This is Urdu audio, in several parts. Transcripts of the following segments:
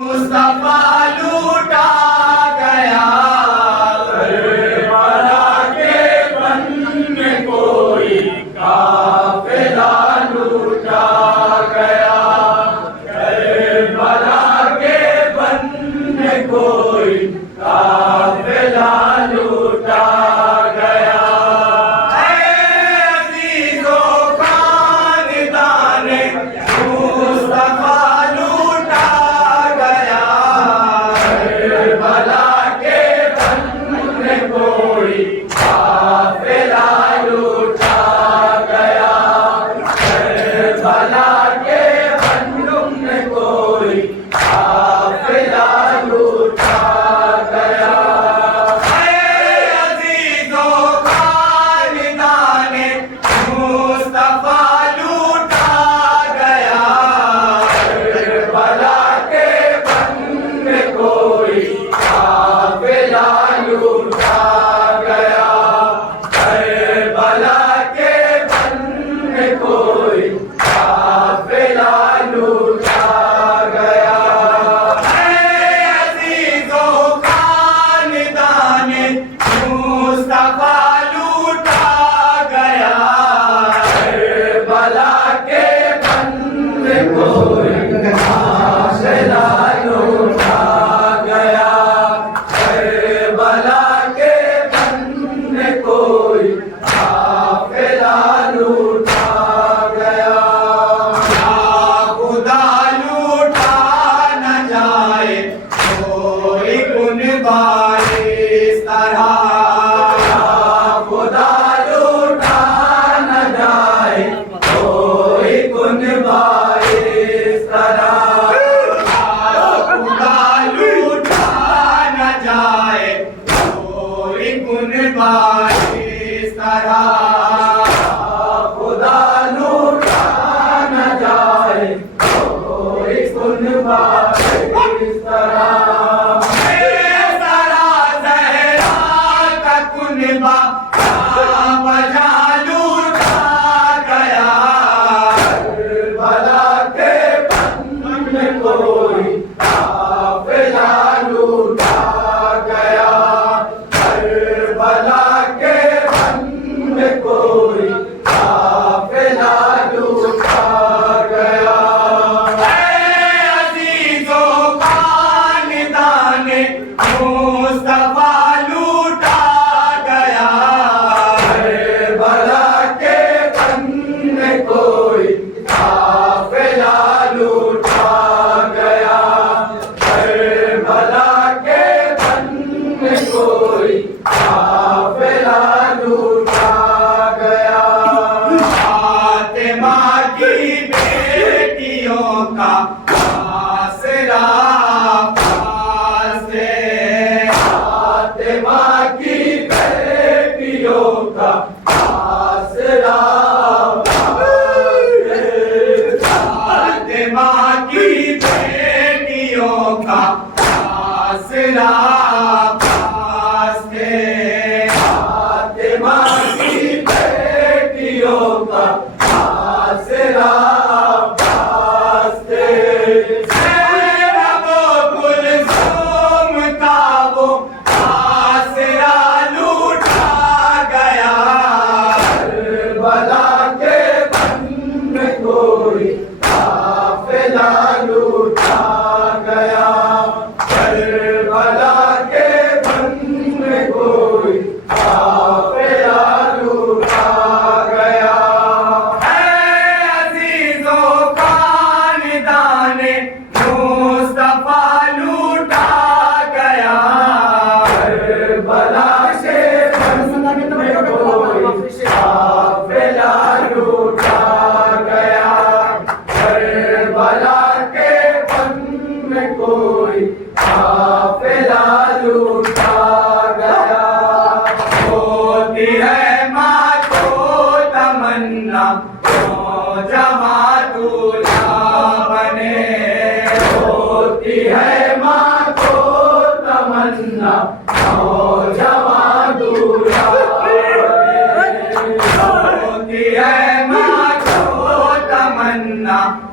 مصطفیٰ لوٹا گیا کربلا کے بن میں کوئی قافلہ لوٹا گیا کربلا کے بن میں کوئی قافلہ لوٹا گیا اے عزیزو خاندان مصطفیٰ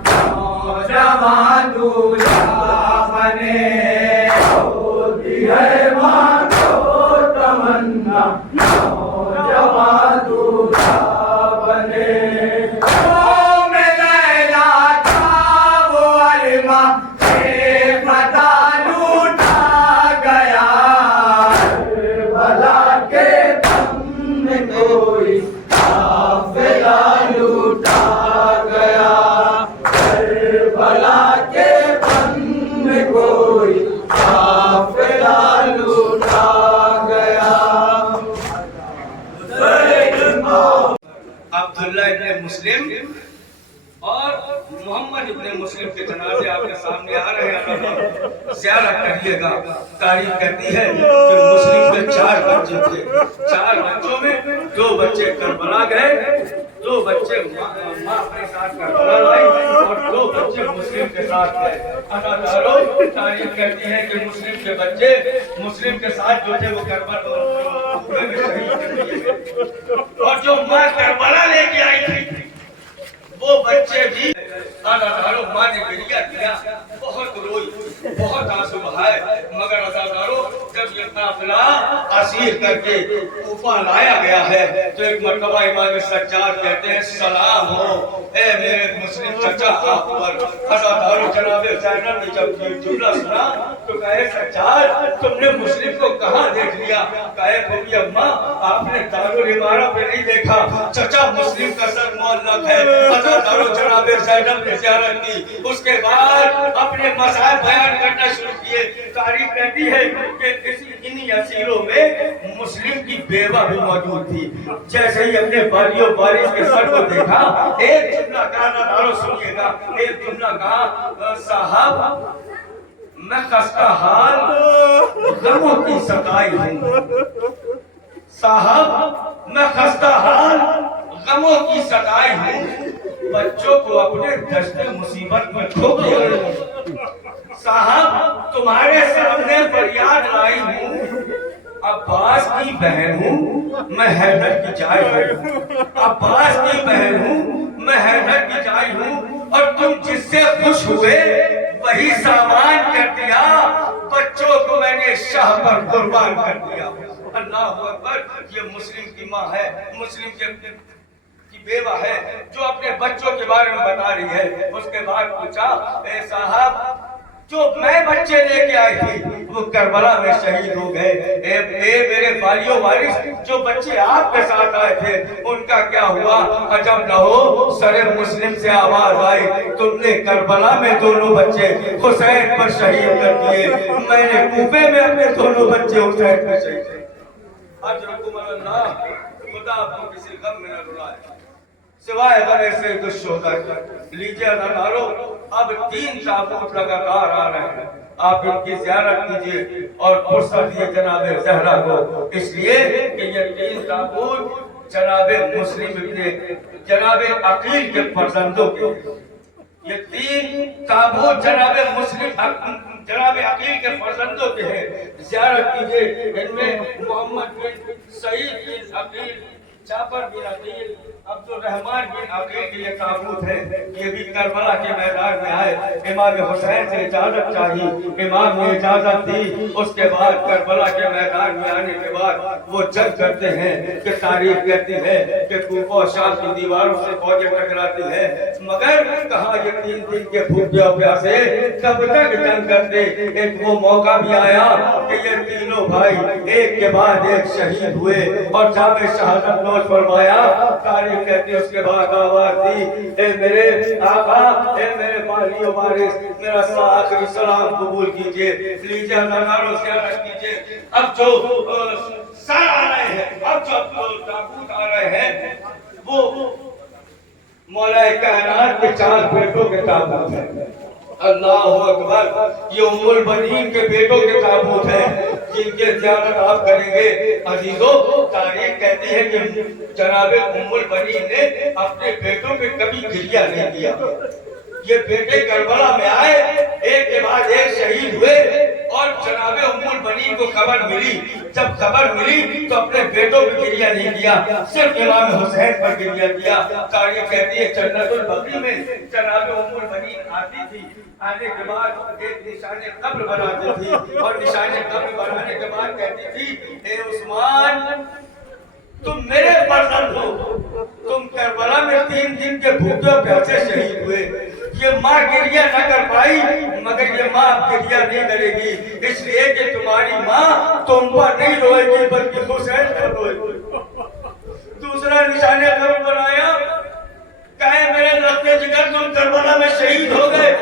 نوجوان دولہا بنے کوئی قافلہ لوٹا گیا. عبداللہ ابن مسلم اور محمد ابن مسلم کے جنازے آپ کے سامنے آ رہے ہیں. زیارت کریے گا. تاریخ کہتی ہے کہ مسلم کے 4 بچے تھے. 4 بچوں میں 2 بچے کربلا گئے, 2 بچے ماں اپنے ساتھ کربلا لائی اور 2 بچے مسلم کے ساتھ گئے. اداکاروں, تاریخ کہتی ہے کہ مسلم کے بچے مسلم کے ساتھ جو تھے وہ کربلا میں شہید کر دیے گئے, اور جو ماں کربلا لے کے آئی تھی وہ بچے بھی. اداکاروں, ماں نے گریہ کیا, بہت روئی, بہت آنسو بہائے, مگر اداکاروں جب یہ قافلہ اسیر کر کے کوفہ لایا گیا ہے تو ایک مرتبہ امام سجاد کہتے ہیں سلام ہو اے میرے مسلم چچا آپ پر. اداکاروں, جناب زینب نے جب یہ جملہ سنا تو کہے سجاد تم نے مسلم کو کہاں دیکھ لیا؟ کہے پھوپھی اماں آپ نے دارالامارہ پہ نہیں دیکھا, چچا مسلم کا سر معلق ہے. اداکاروں, جناب زینب نے زیارت کی, اس کے بعد اپنے مصائب بیان کرنا شروع کیے. تاریخ کہتی ہے کہ انہی اسیروں میں مسلم کی بیوہ بھی موجود تھی. جیسے ہی اپنے باریوں بارش کے سر کو دیکھا ایک جملہ کہا, اداکاروں سنیے گا, ایک جملہ کہا صاحب میں خستہ حال غموں کی ستائی ہوں. صاحب میں خستہ حال غموں کی ستائی ہوں, بچوں کو اپنے دشت مصیبت میں کھو دیا. صاحب تمہارے سامنے فریاد لائی ہوں, عباس کی بہن ہوں میں حیدر کی جائی ہوں. عباس کی بہن ہوں میں حیدر کی جائی ہوں, اور تم جس سے خوش ہوئے وہی سامان کر دیا, بچوں کو میں نے شاہ پر قربان کر دیا. اللہ اکبر. یہ مسلم کی ماں ہے, مسلم کی بیوہ ہے جو اپنے بچوں کے بارے میں بتا رہی ہے. اس کے بعد پوچھا اے صاحب جو میں بچے لے کے آئی تھی وہ کربلا میں شہید ہو گئے. اے میرے والیو وارث جو بچے آپ کے ساتھ آئے تھے ان کا کیا ہوا؟ عجب نہ ہو سر مسلم سے آواز آئی تم نے کربلا میں دونوں بچے حسین پر شہید کر دیے, میں نے کوفے میں اپنے دونوں بچے حسین پر شہید کر دیے. اجرکم اللہ, خدا آپ کو کسی غم میں نہ رلائے سوائے غم سید الشہداء. لیجیے اداکاروں, اب 3 تابوت لگاتار آ رہے ہیں, آپ ان کی زیارت کیجیے اور فرصت دیے جناب زہرا کو, اس لیے کہ یہ 3 تابوت جناب مسلم ابن جناب عقیل کے فرزندوں کے, یہ 3 تابوت جناب مسلم جناب عقیل کے فرزندوں کے ہیں. زیارت کیجیے, ان میں محمد بن سعید بن عقیل, جعفر بن عقیل, عبد الرحمن بن عقیل کے یہ تابوت ہے. یہ بھی کربلا کے میدان میں آئے, امام حسین سے اجازت چاہی, امام نے اجازت دی. اس کے بعد کربلا کے میدان میں آنے کے بعد وہ جنگ کرتے ہیں کہ تاریخ کہتی ہے کہ کوفہ و شام کی دیواروں سے فوجیں ٹکراتی ہیں, مگر کہاں یہ 3 دن کے بھوکے و پیاسے کب تک جنگ کرتے. ایک وہ موقع بھی آیا کہ یہ تینوں بھائی ایک کے بعد ایک شہید ہوئے اور جام شہادت نوش فرمایا. تاریخ کہتی اس کے بعد آواز دی اے میرے آقا, اے میرے والی و وارث, میرا آخری سلام قبول کیجئے. لیجیے اداکاروں زیارت کیجئے. اب جو سر آ رہے ہیں, اب جو تابوت آ رہے ہیں وہ مولا کائنات کے 4 بیٹوں کے تابوت ہیں. اللہ اکبر. یہ ام البنین کے بیٹوں کے تابوت ہیں جن کے زیارت آپ کریں گے. عزیزو, تاریخ کہتی ہے کہ جناب ام البنین نے اپنے بیٹوں پہ کبھی گریہ نہیں کیا. یہ بیٹے کربلا میں آئے, ایک کے بعد ایک شہید ہوئے, اور جناب ام البنین کو خبر ملی. جب خبر ملی تو اپنے بیٹوں پہ گریہ نہیں کیا, صرف امام حسین پر گریہ کیا. تاریخ کہتی ہے جنت البقیع میں جناب ام البنین آتی تھی, آنے کے بعد ایک نشان قبر بناتی تھی, اور نشان قبر بنانے کے بعد کہتی تھی اے عثمان تم میرے فرزند ہو, تم کربلا میں 3 دن کے بھوکے و پیاسے شہید ہوئے. یہ ماں گریہ نہ کر پائی, مگر یہ ماں گریہ نہیں کرے گی, اس لیے کہ تمہاری ماں تم پر نہیں روئے گی بلکہ حسین پر روئے گی. دوسرا نشان قبر بنایا, کہے میرے رفتے جگر تم کربلا میں شہید ہو گئے,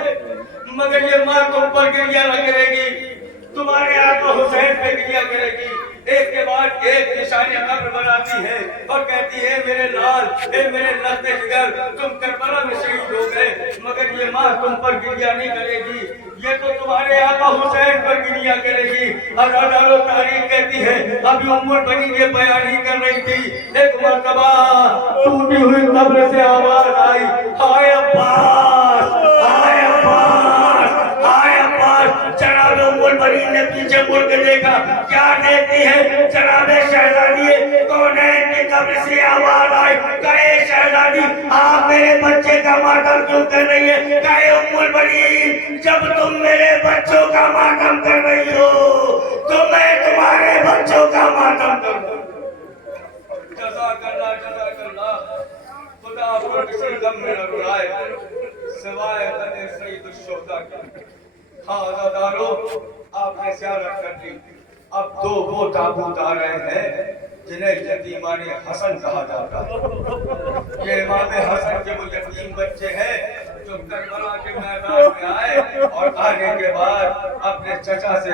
مگر یہ ماں تم پر گریہ نہ کرے گی, دیا کرے گی. ایک کے بعد ایک نشان قبر بناتی ہے اور کہتی ہے میرے لال، اے میرے لخت جگر، تم کربلا میں شہید ہو گئے، مگر یہ ماں تم پر گریہ نہیں کرے گی، یہ تو تمہارے آقا حسین پر گریہ کرے گی. ہزاروں تاریخ کہتی ہے ابھی ام البنین یہ بیان ہی کر رہی تھی، ایک مرتبہ ٹوٹی ہوئی قبر سے آواز آئی، ہائے عباس، ہائے عباس، ہائے عباس. جناب ام البنین نے پیچھے مڑ کے دیکھا، کیا دیکھتی ہے؟ جناب شہزادی کونین کی قبر سے آواز آئی، کہے شہزادی آپ میرے بچے کا ماتم کیوں کر رہی ہے؟ کہے ام البنین جب تم میرے بچوں کا ماتم کر رہی ہو تو میں تمہارے بچوں کا ماتم کر رہا ہوں. جزاک اللہ، جزاک اللہ. خدا پر کسی غم میں نہ رلائے سوائے غم سید الشہداء کے. ہاں عزادارو، آپ نے زیارت کر لی. اب دو وہ تابوت آ رہے ہیں جنہیں یتیمان حسن کہا جاتا ہے. یہ امام حسن کے وہ یتیم بچے ہیں جو کربلا کے میدان میں آئے اور آنے کے بعد اپنے چچا سے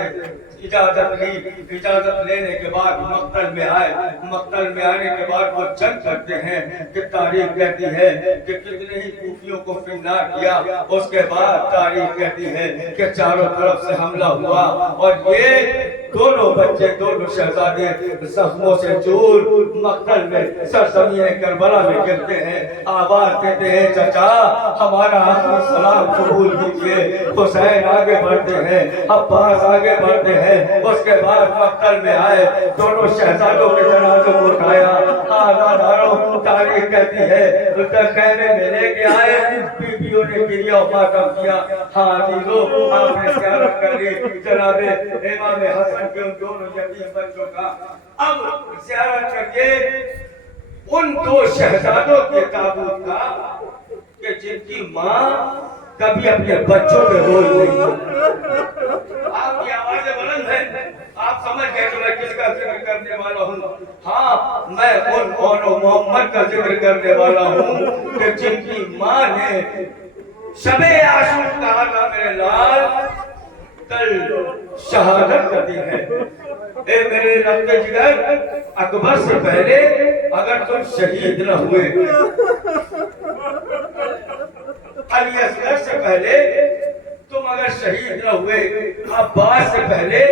اجازت لی. اجازت لینے کے بعد مقتل میں آئے. مقتل میں آنے کے بعد وہ جنگ کرتے ہیں کہ تاریخ کہتی ہے کہ کتنے ہی کوفیوں کو فنار کیا. اس کے بعد تاریخ کہتی ہے کہ چاروں طرف سے حملہ ہوا اور یہ دونوں بچے، دونوں شہزادے زخموں سے چور مقتل میں سرزمین کربلا میں گرتے ہیں. آواز دیتے ہیں چچا ہمارا آخری سلام قبول کیجیے. حسین آگے بڑھتے ہیں، عباس آگے بڑھتے ہیں. اس کے بعد مقتل میں آئے، دونوں شہزادوں کے جنازوں کو اٹھایا. آزاداروں، تاریخ کہتی ہے خیمے میں لے کے آئے، بیویوں نے گریہ و ماتم کیا. ہاں عزیزو، آپ نے زیارت کر لی جناب امام حسن کے ان دونوں یتیم بچوں کا. اب زیارت کریے ان دو شہزادوں کے تابوت کا کہ جن کی ماں کبھی اپنے بچوں پہ روئی نہیں. آپ کی آوازیں بلند ہیں، آپ سمجھ گئے تو میں کس کا ذکر کرنے والا ہوں. ہاں، میں ان اور محمد کا ذکر کرنے والا ہوں کہ جن کی ماں نے شب عاشور کہا تھا میرے لال کل شہادت کا دن ہے. اے میرے رب کے جگر، اکبر سے پہلے اگر تم شہید نہ ہوئے، علی اصغر سے پہلے تم اگر شہید نہ ہوئے، عباس سے پہلے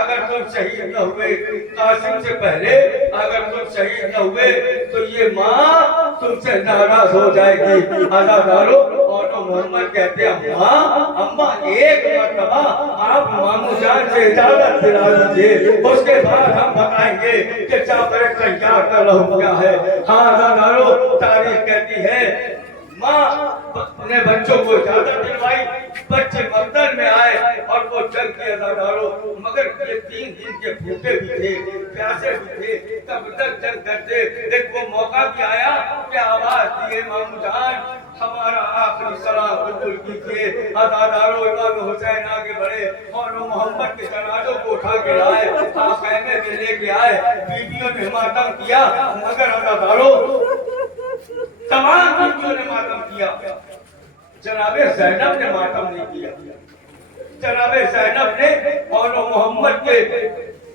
اگر تم شہید نہ ہوئے، قاسم سے پہلے اگر تم شہید نہ ہوئے، تو یہ ماں تم سے ناراض ہو جائے گی. عزادارو، اور محمد کہتے ہیں اماں ایک مرتبہ آپ مامو جان سے اجازت دلا دیجیے، اس کے بعد ہم بتائیں گے کہ جعفر طیار کا لہو کیا ہے. ہاں عزادارو، تاریخ کہتی ہے ماں نے بچوں کو اجازت دلوائی. بچے مقتل میں آئے اور وہ جنگ کے عزاداروں، مگر یہ 3 دن کے بھوکے بھی تھے، پیاسے بھی تھے، تب تک جنگ کرتے. ایک وہ موقع بھی آیا کہ آواز دیے مامو جان ہمارا آخری سلام قبول کیجیے. عزاداروں، امام حسین آگے بڑھے اور وہ محمد کے جنازوں کو اٹھا کے لائے، خیمے میں لے کے آئے. بیویوں نے ماتم کیا، مگر عزاداروں تمام بیویوں نے ماتم کیا، جناب زینب نے ماتم نہیں کیا. جناب زینب نے اور محمد کے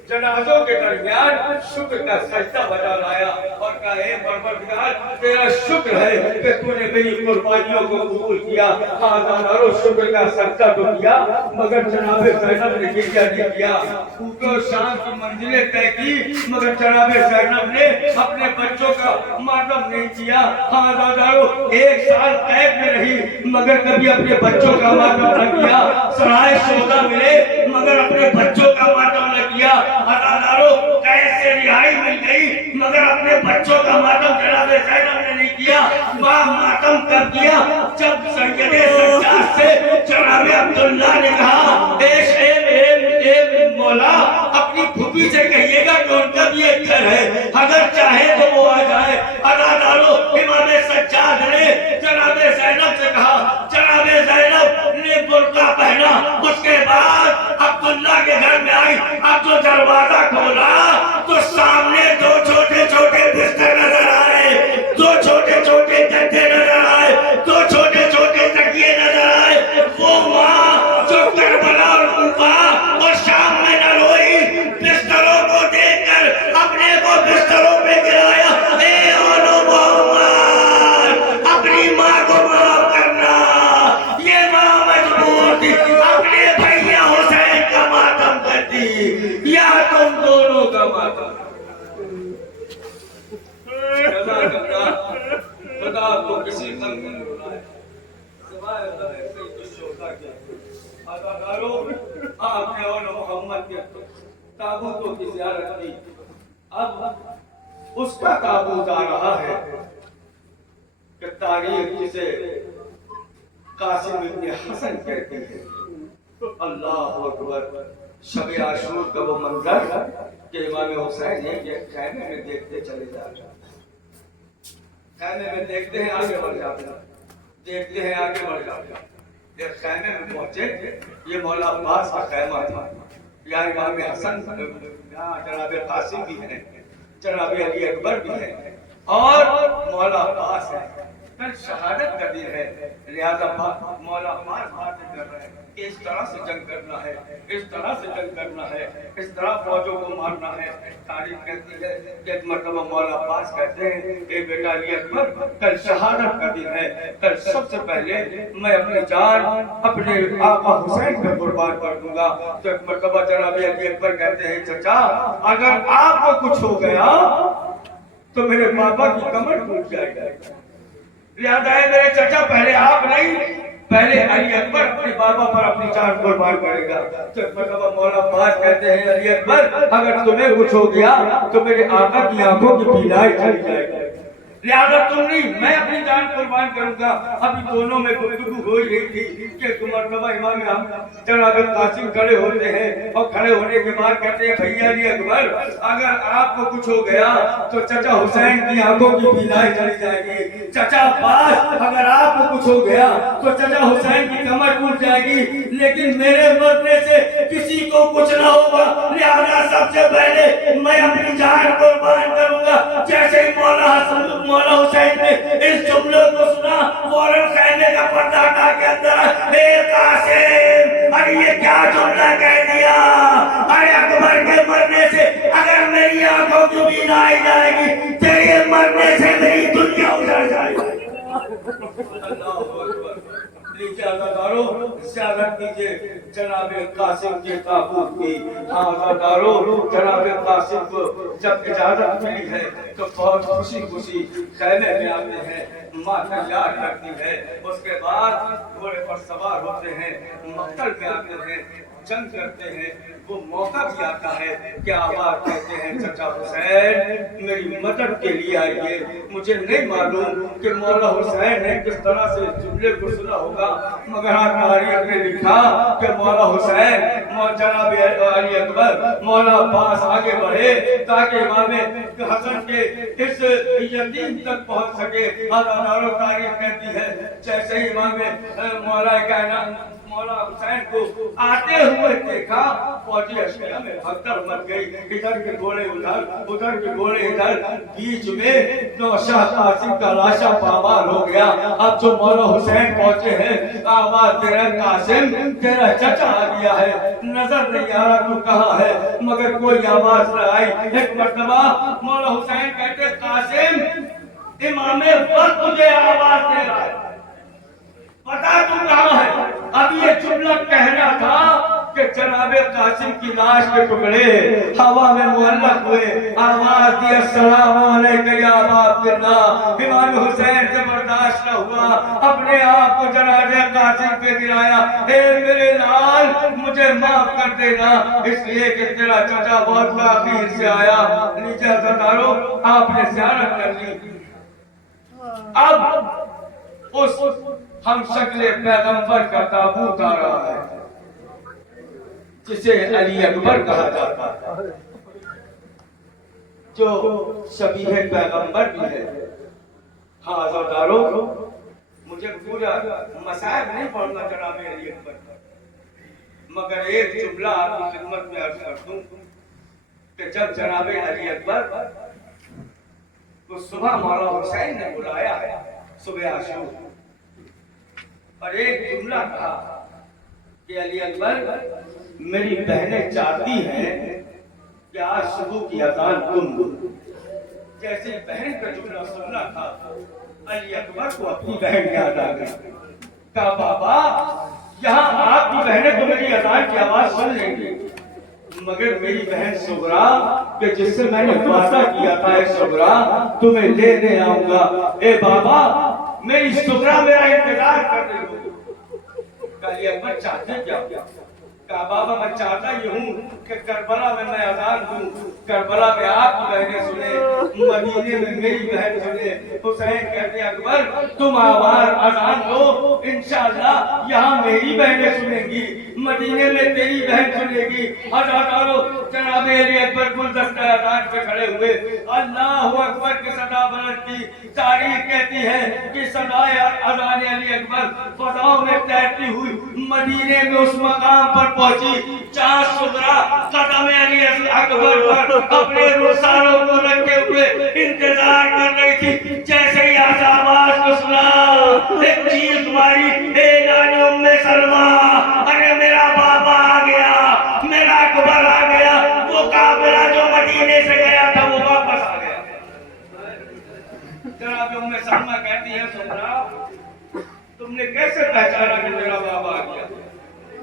جنازوں کے درمیان شکر کا سجدہ بجا لایا اور کہا اے پروردگار تیرا شکر ہے کہ تو نے میری قربانیوں کو قبول کیا. ہزاروں شکر کا سجدہ تو کیا، مگر جناب زینب نے گریہ نہیں کیا. کوفہ و شام کی منزلیں طے کی، مگر جناب زینب نے اپنے بچوں کا ماتم نہیں کیا. ہزاروں 1 سال قید میں رہی، مگر کبھی اپنے بچوں کا ماتم نہ کیا. سرائے شہداء ملے، مگر اپنے بچوں کا ماتم نہ کیا. عزاداروں، قید سے رہائی مل گئی، مگر اپنے بچوں کا ماتم جناب زینب نے نہیں کیا. ماں ماتم کر دیا جب سید سجاد سے جناب عبداللہ نے کہا اے مولا اپنی پھوپھی سے کہیے گا کہ ان کا بھی ایک گھر ہے، اگر چاہے تو وہ آ جائے. عزاداروں، امام سجاد نے جناب زینب سے کہا. جناب زینب نے برقع پہنا، اس کے بعد عبداللہ کے گھر میں آئی. اب جو دروازہ کھولا تو سامنے 2 چھوٹے چھوٹے بستر نظر آئے، 2 چھوٹے چھوٹے گدے نظر آئے، 2 چھوٹے چھوٹے تکیے نظر آئے. وہ ماں جو کربلا اور کوفہ اور شام میں نہ روئی، بستر محمد کے تابوتوں کی زیارت کی. اب اس کا تابوت آ رہا ہے کہ تاریخ جسے قاسم ابن حسن کہتے ہیں. اللہ اکبر. شب عاشور کا وہ منظر کہ امام حسین ایک خیمے میں دیکھتے چلے جاتے ہیں. خیمے میں دیکھتے ہیں آگے بڑھ جاتے ہیں, دیکھتے ہیں آگے بڑھ جاتے ہیں. ایک خیمے میں پہنچے. یہ مولا عباس کا خیمہ تھا. یہاں امام حسن, یہاں جناب قاسم بھی ہیں, جناب علی اکبر بھی ہیں, اور مولا عباس ہے. کل شہادت کا دن ہے, لہذا مولا عباس باتیں کر رہے ہیں کہ اس طرح سے جنگ کرنا ہے, اس طرح سے جنگ کرنا ہے, اس طرح فوجوں کو مارنا ہے. تاریخ کہتی ہے کہ ایک مرتبہ مولا عباس کہتے ہیں کہ بیٹا علی اکبر, کل شہادت کا دن ہے, کل سب سے پہلے میں اپنی جان اپنے آقا حسین پہ قربان کر دوں گا. تو ایک مرتبہ جناب علی اکبر کہتے ہیں چچا اگر آپ کو کچھ ہو گیا تو میرے بابا کی کمر ٹوٹ جائے گا. لہذا ہے میرے چچا پہلے آپ نہیں, پہلے علی اکبر اپنے بابا پر اپنی جان قربان کرے گا. تو مرتبہ مولا عباس کہتے ہیں علی اکبر اگر تمہیں کچھ ہو گیا تو میرے آقا کی آنکھوں کی بینائی چلی جائے گی, لہذا تم نہیں, میں اپنی جان قربان کروں گا. ابھی دونوں میں گفتگو ہو رہی تھی کہ مرتبہ امام جناب قاسم کھڑے ہوتے ہیں, اور کھڑے ہونے کے بعد کہتے ہیں بھیا علی اکبر اگر آپ کو کچھ ہو گیا تو چچا حسین کی آنکھوں کی بینائی چلی جائے گی. چچا عباس اگر آپ کو کچھ ہو گیا تو چچا حسین کی کمر ٹوٹ جائے گی, لیکن میرے مرنے سے کسی کو کچھ نہ ہوگا. لہذا سب سے پہلے میں اپنی جان قربان کروں گا. جیسے ہی مولا حسین نے اس جملے کو سنا فوراً خیمے کا پردہ ہٹا کے اندر اے قاسم ارے یہ کیا جملہ کہہ دیا, ارے اکبر کے مرنے سے اگر میری آنکھوں کی بینائی جائے گی, تیرے مرنے سے میری دنیا اجڑ جائے گی. اللہ اکبر. لیجیے عزادارو زیارت کیجیے جناب قاسم کے تابوت کی. عزادارو جناب قاسم کو جب اجازت ملی ہے تو بہت خوشی خوشی خیمے میں آتے ہیں, ماں تیار کرتی ہے. اس کے بعد گھوڑے پر سوار ہوتے ہیں, مقتل میں آتے ہیں, جنگ کرتے ہیں. وہ موقع بھی آتا ہے کہ آواز کہتے ہیں چچا حسین میری مدد کے لیے آئیے. مجھے نہیں معلوم کہ مولا حسین نے کس طرح سے جملے کو سنا ہوگا, مگر تاریخ نے لکھا کہ مولا حسین جناب علی اکبر مولا عباس آگے بڑھے تاکہ امام حسن کے اس یتیم تک پہنچ سکے. تاریخ کہتی ہے جیسے ہی امام مولا کائنات مولا حسین کو آتے ہوئے دیکھا فوجی اشیاء میں بھگدڑ مچ گئی. ادھر کے گھوڑے ادھر, ادھر کے گھوڑے ادھر, بیچ میں نوشاہ قاسم کا لاشا پامال ہو گیا. اب جو مولا حسین پہنچے ہیں آواز دے رہے قاسم تیرا چچا آ گیا ہے, نظر نہیں آ رہا تو کہاں ہے, مگر کوئی آواز نہ آئی. ایک مرتبہ مولا حسین کہتے قاسم امام وقت تجھے آواز دے رہا ہے, پتا تو کہاں ہے. اب یہ جملہ کہنا تھا کہ جناب قاسم کی لاش کے ٹکڑے ہوا میں معلق ہوئے. آواز دی السلام علیکم یا ابا عبداللہ. امام حسین سے برداشت نہ ہوا, اپنے آپ کو جناب قاسم پہ گرایا. اے میرے لال مجھے معاف کر دینا, اس لیے کہ تیرا چچا بہت تاخیر سے آیا. نیچے عزادارو آپ نے زیارت کر لی. اب اس ہم شکل پیغمبر کا تابوت آ رہا ہے جسے علی اکبر کہا جاتا ہے, جو شبیہ پیغمبر بھی ہے. ہاں عزادارو مجھے پورا مسائل نہیں پڑھنا جناب علی اکبر, مگر ایک جملہ آپ کی خدمت میں عرض کر دوں کہ جب جناب علی اکبر کو صبح مولا حسین نے بلایا ہے صبح عاشور, اور ایک جملہ کہا کہ علی اکبر میری بہنیں چاہتی ہیں کہ آج صبح کی اذان تم دو. جیسے بہن کا جملہ سننا تھا علی اکبر کو اپنی بہن یاد آ گئی. کہا بابا یہاں آپ کی بہنیں تو میری اذان کی آواز سن لیں گی, مگر میری بہن صغرا کہ جس سے میں نے وعدہ کیا تھا اے صغرا تمہیں لینے آؤں گا. اے بابا میری صغرا میرا انتظار کر رہی ہو. علی اکبر چاہتے کیا کہا بابا میں چاہتا یہ ہوں کہ کربلا میں اذان دوں، کربلا میں آپ کی بہنیں سنیں، مدینے میں میری بہن سنے۔ حسین کہتے ہیں اکبر تم آواز اذان دو، انشاءاللہ یہاں میری بہنیں سنیں گی، مدینے میں تیری بہن سنے گی۔ ہزاروں جناب علی اکبر گلدستہ اذان پہ کھڑے ہوئے، اللہ اکبر کی صدا بلند کی۔ تاریخ کہتی ہے کہ صدائے اذان علی اکبر فضاؤں میں تیرتی ہوئی مدینے میں اس مقام پر پہنچی جہاں صغرا قدم علی اکبر پر اپنے رخساروں کو رکھے ہوئے انتظار کر رہی تھی۔ جیسے ہی آواز کو سنا ایک چیخ ماری، اے نانی ام سلمہ، ارے میرا بابا آ گیا، میرا اکبر آ گیا، وہ کافلہ جو مدینے سے گیا تھا وہ واپس آ گیا۔ جناب ام سلمہ کہتی ہے صغرا تم نے کیسے پہچانا کہ میرا بابا آ گیا؟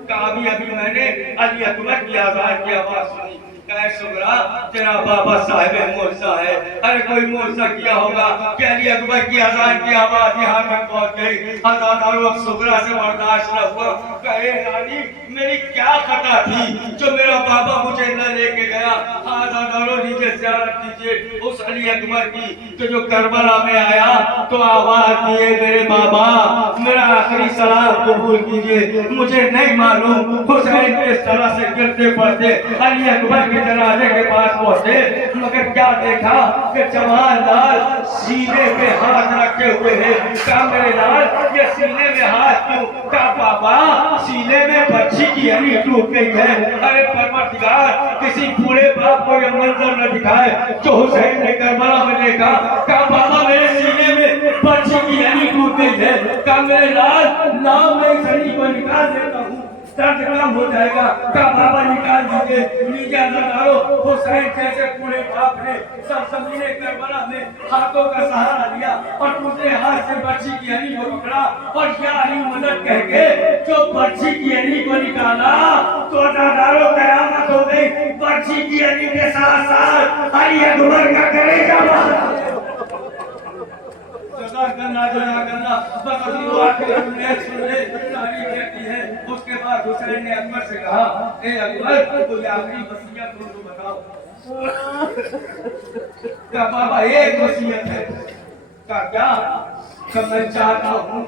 کہا ابھی میں نے علی اکبر کی آزاد کی آواز سنی۔ کہا صغرا تیرا بابا صاحب معجزہ ہے، ارے کوئی معجزہ کیا ہوگا کہ علی اکبر کی آزاد کی آواز یہاں تک پہنچ گئی۔ ہزاروں صغرا سے برداشت نہ ہوا، کہے نانی میری کیا خطا تھی جو میرا بابا مجھے نہ لے کے گیا؟ ہزاروں نیچے زیارت کیجیے اس علی اکبر کی کہ جو کربلا میں آیا تو آواز دیے میرے بابا میرا آخری سلام قبول کیجیے۔ مجھے نہیں معلوم حسین کس طرح سے گرتے پڑتے علی اکبر کے جنازے کے پاس پہنچے، مگر کیا دیکھا کہ جوان لال سینے پہ ہاتھ رکھے ہوئے ہیں۔ کہا میرے لال یہ سینے میں ہاتھ کیوں؟ کہا بابا سینے میں بچی کی ہڈی ٹوٹ گئی ہے۔ ارے پروردگار کسی بوڑھے باپ کو یہ منظر نہ دکھائے جو حسین نے کربلا میں دیکھا۔ کہا بابا میرے سینے میں بچی کی ہڈی ٹوٹ گئی ہے۔ کہا میرے لال لاؤ میں اس ہڈی کو نکال دیتا ہوں، درد کم ہو جائے گا۔ کہا بابا نکال دیجئے۔ نیچے ہزاروں حسین جیسے پورے باپ نے سرزمین کربلا میں ہاتھوں کا سہارا لیا اور دوسرے ہاتھ سے بچی کی ہڈی کو پکڑا اور یا علی مدد کہہ کے جو بچی کی ہڈی کو نکالا تو ہزاروں قیامت ہو گئی۔ بچی کی ہڈی کے ساتھ ساتھ علی اکبر کا کلیجہ باہر جزا کرنا بس اسی دعا کے لیے سن لے۔ تاریخ کہتی ہے اس کے بعد حسین نے اکبر سے کہا اے اکبر کوئی آخری وصیت ہو تو بتاؤ۔ کہا بابا ایک وصیت ہے۔ کہا کیا؟ کہ میں چاہتا ہوں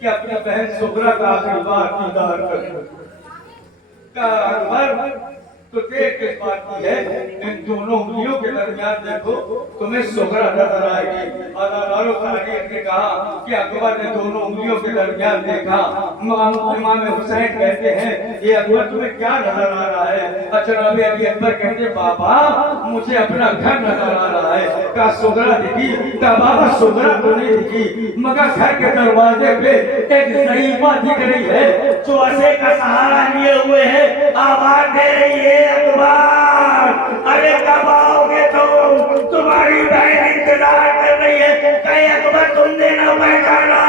کہ اپنی بہن صغرا کا آخری بار دیدار کروں۔ کہا اکبر تو دیکھ کس بات کی ہے؟ ان دونوں انگلیوں کے درمیان دیکھو تمہیں صغرا نظر آئے گی۔ ہزاروں تاریخ نے کہا کہ اکبر نے دونوں انگلیوں کے درمیان دیکھا۔ امام حسین کہتے ہیں یہ اکبر تمہیں کیا نظر آ رہا ہے؟ جناب علی اکبر کہتے ہیں بابا مجھے اپنا گھر نظر آ رہا ہے۔ کہا صغرا دکھی؟ کہا بابا صغرا تو نہیں دکھی مگر گھر کے دروازے پہ ایک ضعیفہ دکھ رہی ہے جو عصے کا سہارا لیے ہوئے ہے، آواز دے رہی ہے اکبر ارے کب آؤ گے تم؟ تمہاری بہن انتظار کر رہی ہے۔ کہے اکبر تم نے نہ پہچانا،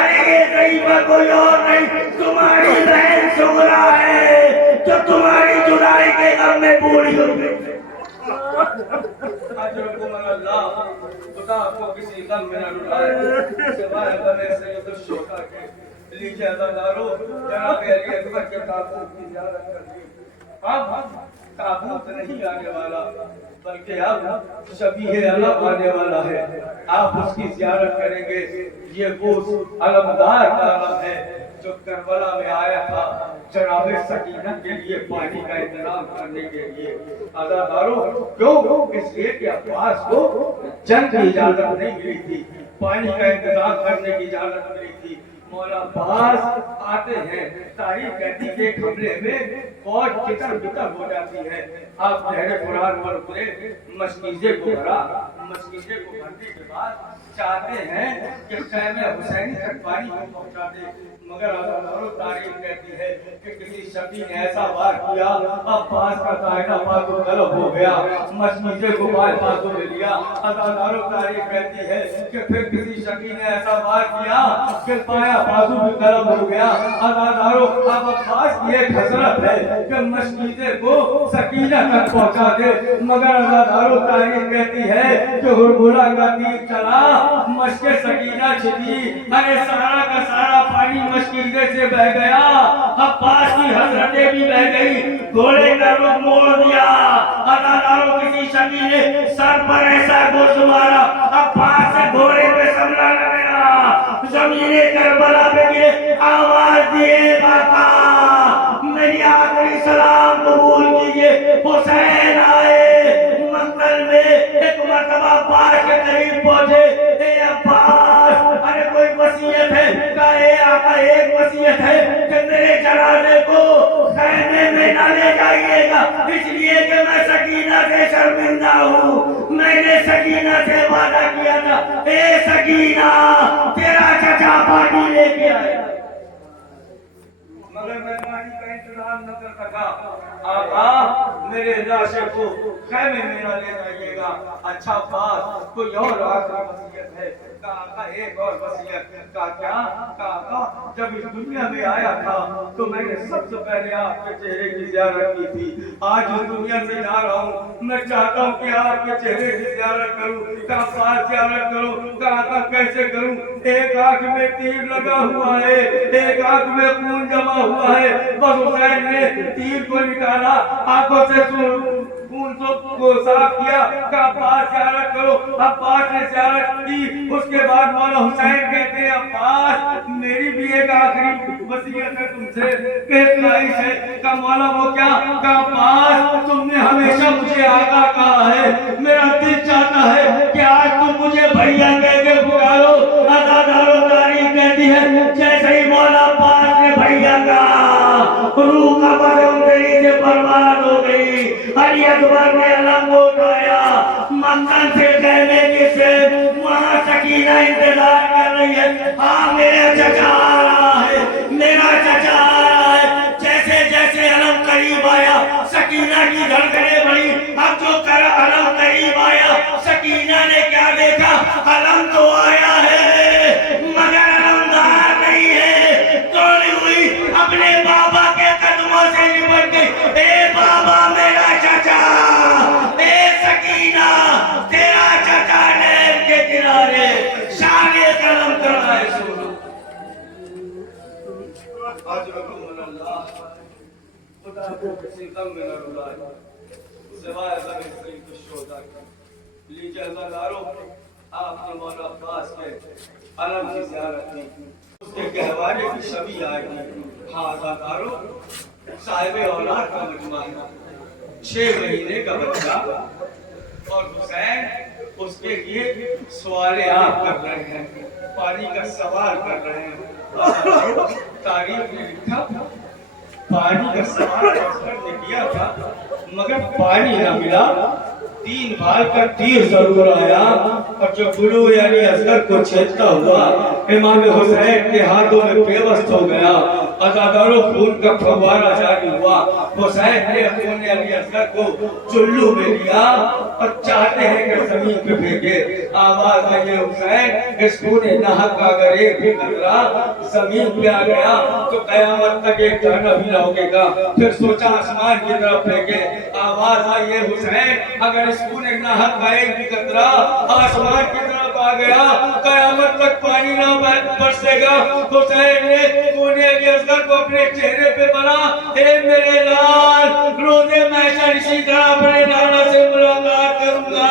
ارے یہ ضعیفہ کوئی اور نہیں تمہاری بہن صغرا ہے جو تمہاری جدائی کے غم میں بوڑھی ہو گئی۔ اجرکم اللہ، خدا آپ کو کسی غم میں نہ ڈالے سوائے غم سید الشہداء کے۔ لیجیے ہزاروں جناب علی اکبر کے تابوت کی زیارت کریے۔ اب تابوت نہیں آنے والا بلکہ اب شبیہ علم آنے والا ہے، آپ اس کی زیارت کریں گے۔ یہ وہ علمدار کا علم ہے جو کربلا میں آیا تھا جناب سکینہ کے لیے پانی کا انتظام کرنے کے لیے۔ عزاداروں کیوں؟ اس لیے کہ عباس کو جنگ کی اجازت نہیں ملی تھی، پانی کا انتظام کرنے کی اجازت ملی تھی۔ مولا عباس آتے ہیں، تاریخ کہتی کہ ایک حملے میں فوج چتر بتر ہو جاتی ہے۔ آپ نہر فرات پر اترے، مشکیزے کو بھرا، مشکیزے کو بھرنے کے بعد چاہتے ہیں کہ خیمہ حسینی تک پانی کو پہنچا دے، مگر تاریخ کہتی ہے کہ کسی شبی نے ایسا وار کیا عباس کا دائرہ بازو طلب ہو گیا، مشکیزے کو بازو میں لیا۔ تاریخ کہتی ہے کہ پھر کسی شبی نے ایسا وار کیا کہ پایا بازو میں طلب ہو گیا۔ اب عباس کی ایک حسرت ہے کہ مشکیزے کو سکینہ تک پہنچا دے، مگر تاریخ کہتی ہے کہ ہرملا کا تیر چلا، مشک سکینہ چھٹی، ارے سارا کا سارا پانی مشکیزے سے بہ گیا، عباس کی حسرتیں بھی بہ گئی، گھوڑے کا رخ موڑ دیا، اداداروں کسی شکی نے سر پر ایسا گوشت مارا، عباس سے گھوڑے پہ سملا نہ گیا، زمین کربلا پہ گرے، آواز دیے باقا میری آخری سلام قبول کیجئے، حسین آئے مقتل میں، ایک مرتبہ عباس کے قریب پہنچے، اے عباس ارے کوئی وصیت ہے؟ کہا اے آقا ایک وصیت ہے کہ میرے جنازے کو خیمے میں نہ لے جائیے گا، اس لیے کہ میں سکینہ سے شرمندہ ہوں، میں نے سکینہ سے وعدہ کیا تھا، اے سکینہ تیرا چچا پانی لے کے آئے، مگر میں پانی کا انتظام نہ کر سکا، آقا میرے لاشے کو خیمے میں نہ لے جائیے گا، اچھا بات کوئی اور آخری وصیت ہے؟ کہا آقا ایک اور وصیت، کہا کیا؟ کہا آقا جب اس دنیا میں آیا تھا تو میں نے سب سے پہلے آپ کے چہرے کی زیارت کی تھی، آج اس دنیا سے جا رہا ہوں میں چاہتا ہوں کہ آپ کے چہرے کی زیارت کروں، کہا پاس زیارت کروں، کہا آقا کیسے کروں؟ ایک آنکھ میں تیر لگا ہوا ہے، ایک آنکھ میں خون جمع ہوا ہے، بس حسین نے تیر کو نکالا، آنکھوں سے خون کو صاف کیا، کہا پاس زیارت کرو، عباس نے زیارت کی، اس کے بعد مولا حسین کہتے ہیں عباس میری بھی ایک آخری وصیت ہے تم سے، ایک خواہش ہے، کہا مولا وہ کیا؟ کہا عباس تم نے ہمیشہ مجھے آقا کہا ہے، میرا دل چاہتا ہے کہ آج تم مجھے بھیا کہہ کے پکارو، ازادارو تاریخ کہتی ہے جیسے ہی مولا عباس نے بھیا کہا روح کا بدن تیری سے برباد ہو گئی، علی اکبر نے علم اٹھایا، مکن سے خیمے کے سے وہاں سکینہ انتظار کر رہی ہے، ہاں میرا چچا آ رہا ہے، میرا چچا آ رہا ہے، جیسے جیسے علم قریب آیا سکینہ کی دھڑکنیں بڑھی، اب جو علم قریب آیا سکینہ نے کیا دیکھا؟ علم تو آیا ہے مگر علمدار نہیں ہے، دوڑی ہوئی اپنے بابا کے قدموں سے لپٹ گئی، اے بابا میرا چچا، اے سکینہ تیرا چچا نہر کے کنارے شان قلم کر رہا ہے، سنو اجرکم اللہ خدا کو کسی غم میں نہ رلائے سوائے غم سید الشہداء لیجیے ازادارو آپ نے مولا عباس کے علم کی زیارت کی، اس کے گہوارے کی شبیہ آئی، ہاں ازادارو صاحب اولاد کا مجمع ہے، 6 مہینے کا بچہ، اور حسین اس کے لیے سوال آپ کر رہے ہیں، پانی کا سوال کر رہے ہیں، تاریخ نے لکھا پانی کا سوال حسین نے کیا تھا مگر پانی نہ ملا، 3 بال کا تیر ضرور آیا، اور جو گلو یعنی اصغر کو چھیدتا ہوا امام حسین کے ہاتھوں میں پیوست ہو گیا، ازادارو خون کا فوارہ جاری ہوا، حسین نے اپنے علی اصغر کو چلو میں لیا اور چاہتے ہیں کہ زمین پہ پھینکے، آواز آئی حسین اس خون ناحق اگر ایک بھی قطرہ زمین پہ آ گیا تو قیامت تک ایک دانہ بھی نہ ہوگا، پھر سوچا آسمان کی طرف پھینکے، آواز آئی حسین اگر اس خون ناحق کا ایک بھی قطرہ آسمان کی طرف آ گیا قیامت تک پانی نہ برسے گا، حسین نے خون علی اصغر کو اپنے چہرے پہ ملا، اے میرے لال روزے محشر اسی طرح اپنے لالا سے ملاقات کروں گا،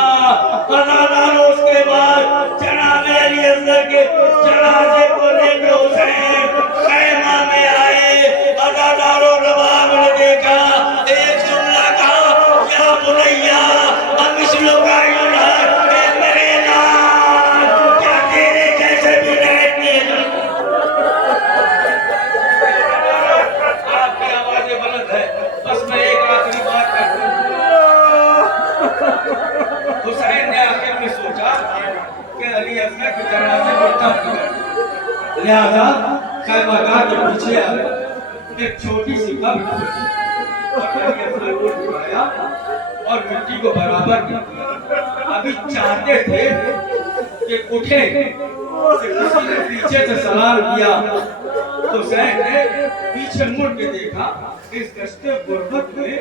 ازادارو اس کے بعد جناب علی اصغر کے جنازے کو لے کے حسین خیمہ میں آئے، ازادارو رباب نے دیکھا، ایک جملہ کہا یا بنیا امثلو کا یلحق، اے میرے لال کیا تیرے جیسے بھی نیک نہیں ہے؟ آپ کی آوازیں بلند ہے، بس میں ایک آخری بات کرتا ہوں، حسین نے آخر میں سوچا کہ علی اصغر کے جنازے کو دفن کر، لہذا خیمہ گاہ کے پیچھے آ گئے، ایک چھوٹی سی قبر اور علی اصغر کو اٹھایا اور مٹی کو برابر کیا، ابھی چاہتے تھے کہ اٹھیں کہ کسی نے پیچھے سے سلام کیا، حسین نے پیچھے مڑ کے دیکھا، اس دشت غربت میں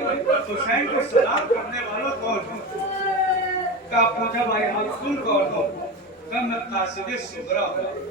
حسین کو سلام کرنے والا کون ہو؟ کہا پوچھا بھائی ہم تم کون ہو؟ کہا میں قاصد صغرا ہوں،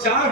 4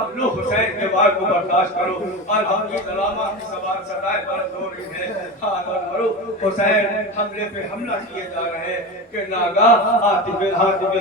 اب لو حسین کے وار کو برداشت کرو اور ہم کی علامہ کی سوال سدائے برد ہو رہی ہے کرو حسین حملے پہ حملہ کیے جا رہے ہیں کہ ناگاہ عاطف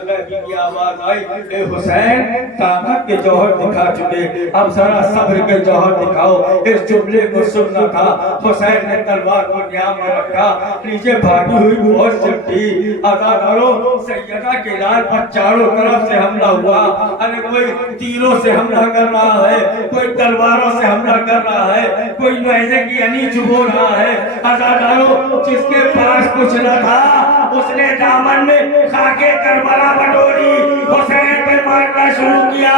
غیبی کی آواز آئی اے حسین طاقت کے جوہر دکھا چکے اب ذرا صبر کے جوہر دکھاؤ اس جملے کو سننا تھا حسین نے تلوار کو نیام میں رکھا نیچے بھاگی ہوئی فوج چپٹی عزادارو سیدہ کے لال پر چاروں طرف سے حملہ ہوا ارے کوئی تیروں سے حملہ کر رہا ہے کوئی تلواروں سے حملہ کر رہا ہے کوئی نیزے کی انی چبو رہا ہے عزادارو جس کے پاس کچھ نہ تھا اس نے دامن میں خاکے کربلا بٹوری حسین پہ مارنا شروع کیا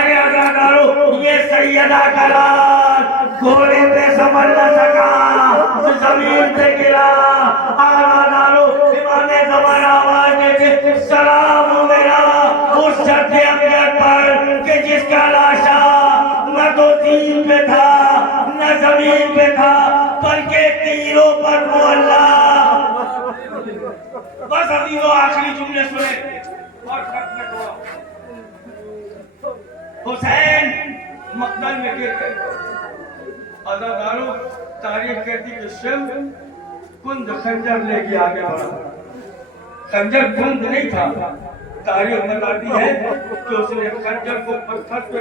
ارے عزادارو یہ سیدہ کا لال گھوڑے پہ سنبھل نہ سکا زمین پہ گرا عزادارو امام زمان آواز دیتے سلام ہو میرا اس جد امجد پر کہ جس کا لاشا نہ تو دین پہ تھا نہ زمین پہ تھا بلکہ تیروں پر مولا بس ابھی وہ آخری جملے سنے اور ختم ہوا حسین مقتل میں گر گئے عزادارو تاریخ کہتی کہ شم کند خنجر لے کے آگے بڑھا خنجر کند نہیں تھا تاریخ بتاتی ہے کہ اس نے خنجر کو پتھر پہ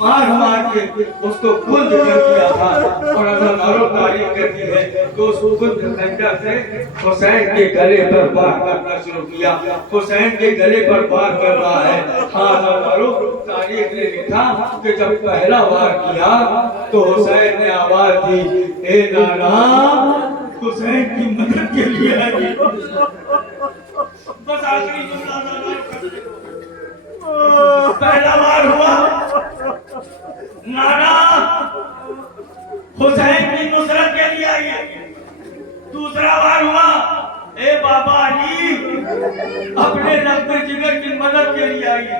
مار کے اس کو کند کر دیا تھا اور عزادارو تاریخ کہتی ہے کہ اس کند خنجر سے حسین کے گلے پر وار کرنا شروع کیا حسین کے گلے پر وار کر رہا ہے عزادارو تاریخ نے لکھا کہ جب پہلا وار کیا تو حسین نے آواز دی اے نانا حسین کی مدد کے لیے آئی بس آخری جملہ پہلا وار ہوا نانا حسین کی نصرت کے لیے آئیے دوسرا وار ہوا اے بابا علی اپنے رب جگر کی مدد کے لیے آئیے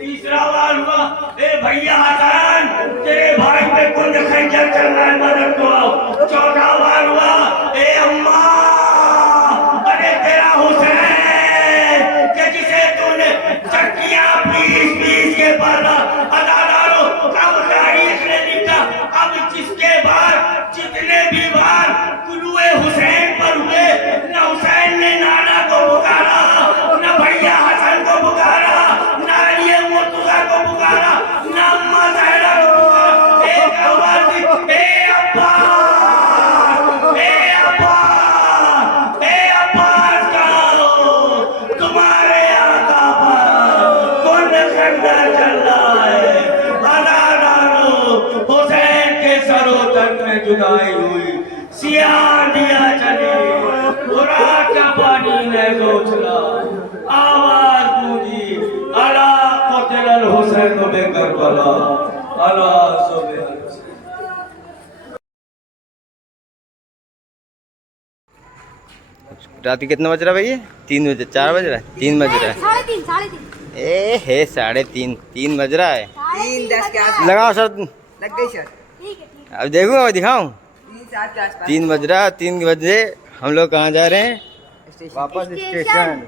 تیسرا وار ہوا اے بھیا حسن تیرے بھائی پہ کند خنجر چل رہا ہے مدد کو آؤ چوتھا وار ہوا اے اماں ارے تیرا حسین کہ جسے تو نے چکیاں پیس کے پالا عزادارو اب تاریخ نے لکھا اب جس کے بعد جتنے بھی بار کلوے حسین پر ہوئے نہ حسین نے نانا کو پکارا نہ بھیا حسن کو پکارا نہ علی مرتضیٰ کو پکارا نہ اماں زہرا کو پکارا ایک آواز دی اے عباس اے عباس اے عباس کہو تمہارے آقا پر کون خنجر چل رہا ہے عزادارو حسین کے سر و تن میں جدائی ہوئی سیاہ دیا چلی رات کا پانی نے گوچھلا آواز گونجی الا قتل الحسین بکربلا الا صبح الحسین رات کے کتنا بج رہا ہے بھائی 3 بجے 4 بج رہا ہے 3 بج رہا ہے 3:30 اے ہے 3:30 بج رہا ہے 3:10 کے آس لگاؤ سر لگ گئی شرط ٹھیک ہے اب دیکھوں اب دکھاؤں 3:07 کے آس پاس 3 بج رہا 3 بجے ہم لوگ کہاں جا رہے ہیں واپس اسٹیشن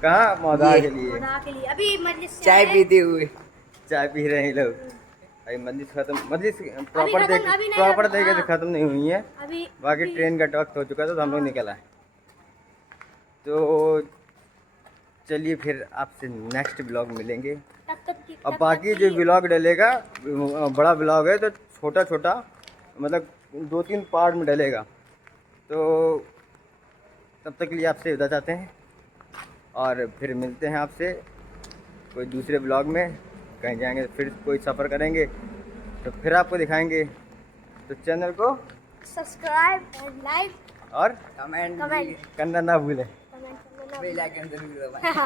کہاں مودا کے لیے خدا کے لیے ابھی مجلس سے چائے آئے۔ پیتے ہوئے چائے پی رہے ہیں لوگ بھائی مجلس ختم مجلس ختم، پراپر ابھی نہیں پراپر ختم، دیکھے تو ہاں۔ ختم نہیں ہوئی ہے ابھی باقی ٹرین کا وقت ہو چکا تھا تو ہم لوگ نکل آئے تو چلیے پھر آپ سے نیکسٹ بلاگ ملیں گے اب باقی جو بلاگ ڈلے گا بڑا بلاگ ہے تو چھوٹا چھوٹا مطلب 2-3 پارٹ میں ڈلے گا تو تب تک کے لیے آپ سے ودا چاہتے ہیں اور پھر ملتے ہیں آپ سے کوئی دوسرے بلاگ میں کہیں جائیں گے پھر کوئی سفر کریں گے تو پھر آپ کو دکھائیں گے تو چینل کو سبسکرائب اینڈ لائک اور کمنٹ کمنٹ کرنا نہ بھولیں کمنٹ کرنا بیل آئکن ضرور دبائیں نہ